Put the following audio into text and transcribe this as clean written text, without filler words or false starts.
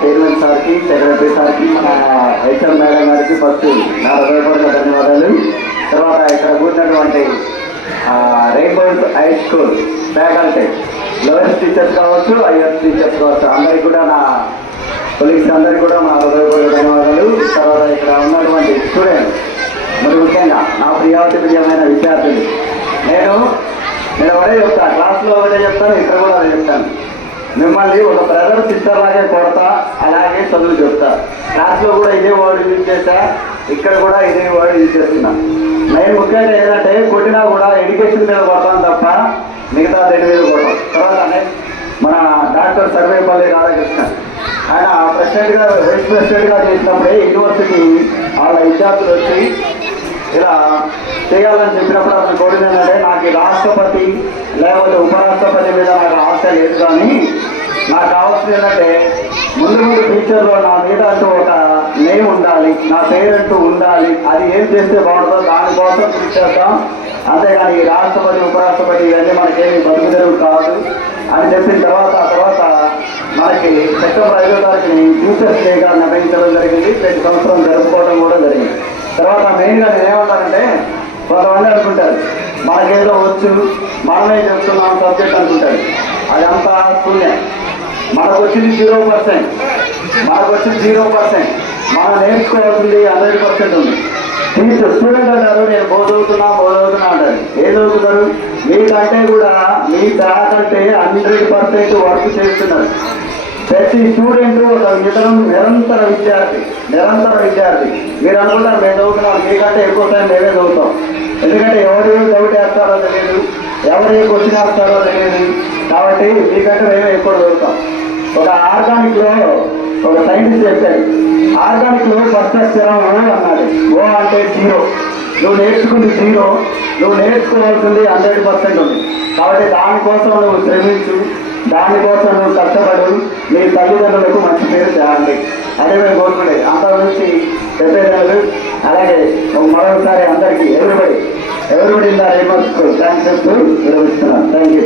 Chairman సార్కి, secretary సార్కి, మన హెచ్ఎం మేడం గారికి ఫస్ట్ నా హృదయపూర్వక ధన్యవాదాలు. తర్వాత ఇక్కడ కూర్చున్నటువంటి rainbows high school faculty, లోయర్స్ teachers కావచ్చు, హైయర్స్ టీచర్స్ కావచ్చు, అందరికీ కూడా నా కొలీగ్స్ అందరికీ కూడా మా హృదయపూర్వక ధన్యవాదాలు. తర్వాత ఇక్కడ ఉన్నటువంటి స్టూడెంట్స్, మరి ముఖ్యంగా నా ప్రియావతి ప్రియమైన విద్యార్థులు, నేను ఒకటే చెప్తాను, క్లాస్లో ఒకటే చెప్తాను, ఇక్కడ కూడా అదే చెప్తాను. మిమ్మల్ని ఒక బ్రదర్ సిస్టర్ లాగే కొడతా, అలాగే చదువు చెప్తా. క్లాస్లో కూడా ఇదే వర్డ్ యూజ్ చేస్తా, ఇక్కడ కూడా ఇదే వర్డ్ యూజ్ చేస్తున్నా. నేను ముఖ్యంగా ఏంటంటే కొట్టినా కూడా ఎడ్యుకేషన్ మీద కొడతాను తప్ప మిగతా దేని మీద కొడతాం. తర్వాత మన డాక్టర్ సర్వేపల్లి రాధాకృష్ణ, ఆయన ప్రెసిడెంట్గా వైస్ ప్రెసిడెంట్గా చేసినప్పుడే యూనివర్సిటీ వాళ్ళ విద్యార్థులు వచ్చి ఇలా చేయాలని చెప్పినప్పుడు అతను కోరిందంటే, నాకు రాష్ట్రపతి లేకపోతే ఉపరాష్ట్రపతి మీద నాకు ఆశ లేదు, కానీ నాకు కావాల్సింది ఏంటంటే ముందు ఫ్యూచర్లో నా మీద అంటూ ఒక నేమ్ ఉండాలి, నా పేరంటూ ఉండాలి. అది ఏం చేస్తే బాగుంటుందో దానికోసం కృషి చేద్దాం, అంతేగాని ఈ రాష్ట్రపతి ఉపరాష్ట్రపతి ఇవన్నీ మనకేమి బతుకు తెరువు కాదు అని చెప్పిన తర్వాత మనకి సెప్టెంబర్ 5వ తారీఖుని టీచర్స్ డేగా నిర్వహించడం జరిగింది. ప్రతి సంవత్సరం జరుపుకోవడం కూడా జరిగింది. తర్వాత మెయిన్గా నేను ఏమంటానంటే, కొంతమంది అనుకుంటారు మనకేదో వచ్చు, మనమే చెప్తున్నాం సబ్జెక్ట్ అనుకుంటారు. అది అంతా శూన్యం. మనకు వచ్చింది 0%, మనం నేర్చుకోవాల్సింది 100% ఉంది. టీచర్ స్టూడెంట్ అంటారు నేను బోధవుతున్నా అంటారు. ఏం చదువుతున్నారు? మీకంటే కూడా మీ దాకంటే 100% వర్క్ చేస్తున్నారు. ప్రతి స్టూడెంట్ ఒక నిరంతర విద్యార్థి. మీరు అనుకుంటారు మేము చదువుతున్నాం, మీకంటే ఎక్కువ టైం మేమే చదువుతాం. ఎందుకంటే ఎవరు డౌట్ వేస్తారో తెలియదు, ఎవరు ఏ క్వశ్చన్ వేస్తారో తెలియదు. కాబట్టి మీకంటే మేమే ఎక్కువ చదువుతాం. ఒక ఆర్గానిక్లో ఒక సైంటిస్ట్ చెప్పాడు, ఆర్గానిక్లో ఫస్ట్ అక్షరం ఓ అన్నాడు. ఓ అంటే 0. నువ్వు నేర్చుకుంది 0, నువ్వు నేర్చుకోవాల్సింది 100% ఉంది. కాబట్టి దానికోసం నువ్వు శ్రమించు, దానికోసం నువ్వు కష్టపడు, నీ తల్లిదండ్రులకు మంచి పేరు చేయాలి. అదే మేము కోరుకునేది. అంత నుంచి చెప్పేదాలు. అలాగే మరొకసారి అందరికీ ఎవరిబడి ఇన్ ద రేమర్ స్కూల్ థ్యాంక్స్ చెప్తూ విరమిస్తున్నాను. Thank you.